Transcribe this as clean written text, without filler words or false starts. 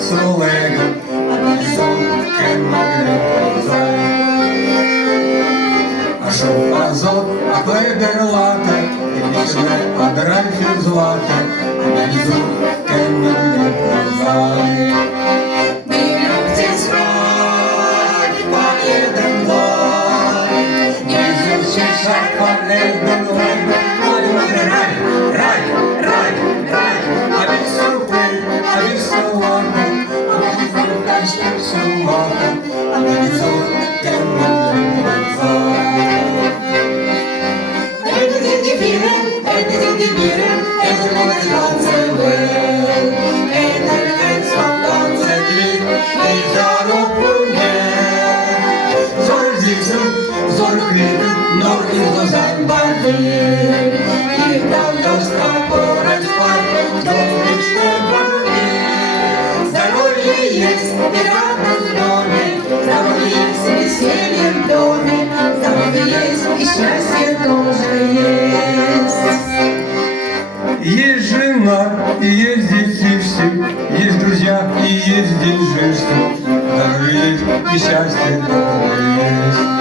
солего, високе могиле а шов азот, а клейдер лате, і вічне адральфі злате, а внизу кеммерлі прозай. Ми любці спать, поїдем вдаль, не зустрічай поїдем вдаль, рай, рай, рай, рай, а від супи, а від соломи, а від фантастів соломи, а внизу кеммерлі прозай. Здоровье есть, и радость в доме, здоровье есть, и веселье в доме, здоровье есть, и счастье тоже есть. Есть жена, и есть детишки, есть друзья, и есть деньжишки, здоровье есть, и счастье тоже есть.